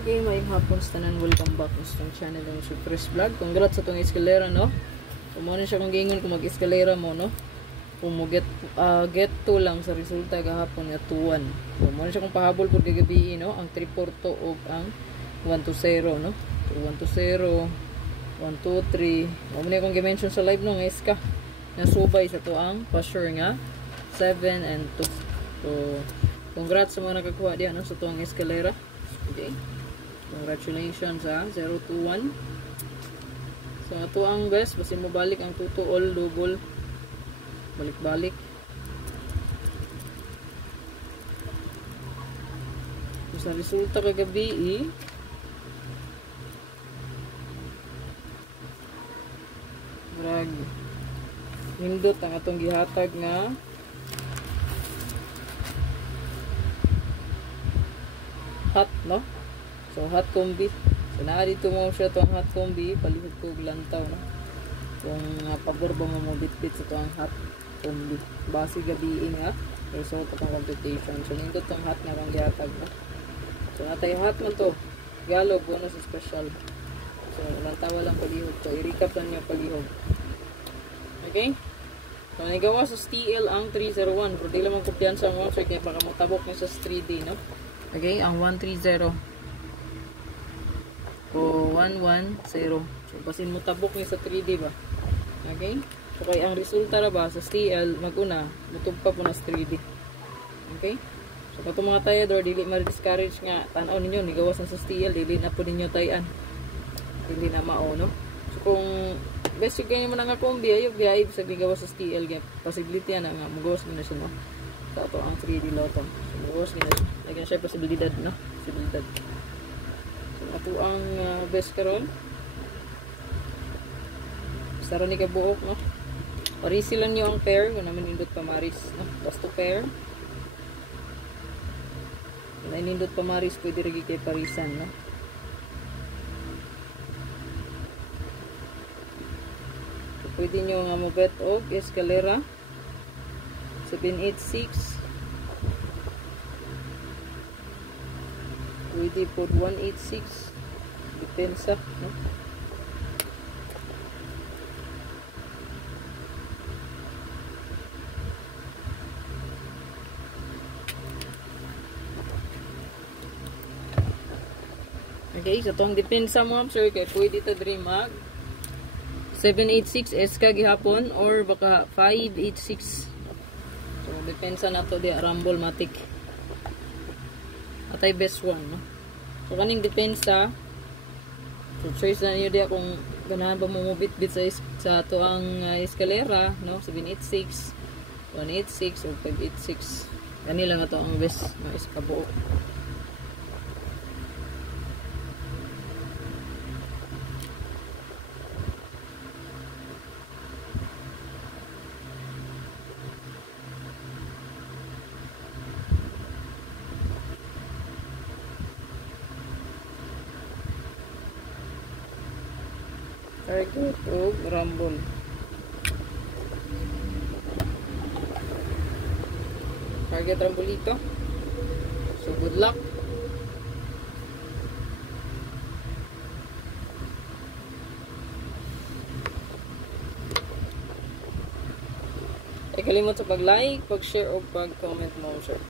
Okay, may hapon sa tanan, welcome back sa itong channel ng Chris Vlog. Congrats sa itong eskalera, no? Kung mo na siya kung gingon kung mag-eskalera mo, no? Kung mo get to lang sa resulta gahapon nga 2-1. Kung mo na siya kung pahabol po kagabi, no? Ang 3-4 o ang 1-0, no? So, 1-0, 1-2-3. Mo na akong gi-mention sa live, no? Ng SK. Na subay sa to ang pa-sure nga 7 and 2. So, congrats sa mga nakakuha diyan, no? Sa to ang eskalera. Okay. Congratulations ha, 0-2-1. So ito ang best, basta mo balik ang 2 all double. Balik-balik. So, sa resulta kagabi drag nindot ang atong gihatag nga hot, no? So, hot combi. So, naa dito mo siya itong hot combi. Palihog ko lantaw, no? Kung pabor ba mo bit-bit sa itong hot combi. Base gabiin nga. Result of computation. So, nindot itong hot na kang gihatag, no? So, natay hot man to. Galo, bonus special. So, lantawa lang palihog to. I-recap lang niyo palihog. Okay? So, nagawa sa STL ang 301. Pero di lamang kumpiyansa mo. So, kaya baka matabok niya sa 3D, no? Okay, ang 130 o 110. So, basin mo tabok niya sa 3D ba? Okay? So, kaya ang resulta na ba sa STL, maguna, mutog pa po na sa 3D. Okay? So, kato mga tayador, dili ma-discourage nga, tanaw ninyo, nigawas na sa STL, dili na po ninyo tayan. Dili na mao, no? So, kung best yung ganyan mo na nga kombi, ayok, gaya, sa nigawas sa STL, possibility na nga, magawas mo na siya, no? So, ito ang 3D lotto. So, magawas mo na siya. Lagyan siya posibilidad, no? Posibilidad. So, ito ang best karon. Sara ni kabuok, no? Parisilan nyo ang pair, kung naman nindot pamaris, no? Tapos to pair. Kung nindot pamaris, pwede rin kay parisan, no? So, pwede nyo nga mo bet og eskalera. 786. Pwede po 186. Depensa, no? Okay, so itong depensa mo, sir, kaya pwede ito diri mag 786 SK gihapon or baka 586. So, depensa na to di Rumble Matic. Atay best one, no? So, kaning depensa, so, choice na niyo diya kung ganahan ba mo bit-bit sa to ang eskalera, no? 786, 186, o 586. Gani lang ito ang best na iskabuo. Target o rumble. Target rumbolito. So good luck. Ay kalimot sa pag-like, pag-share o pag-comment mo, sir.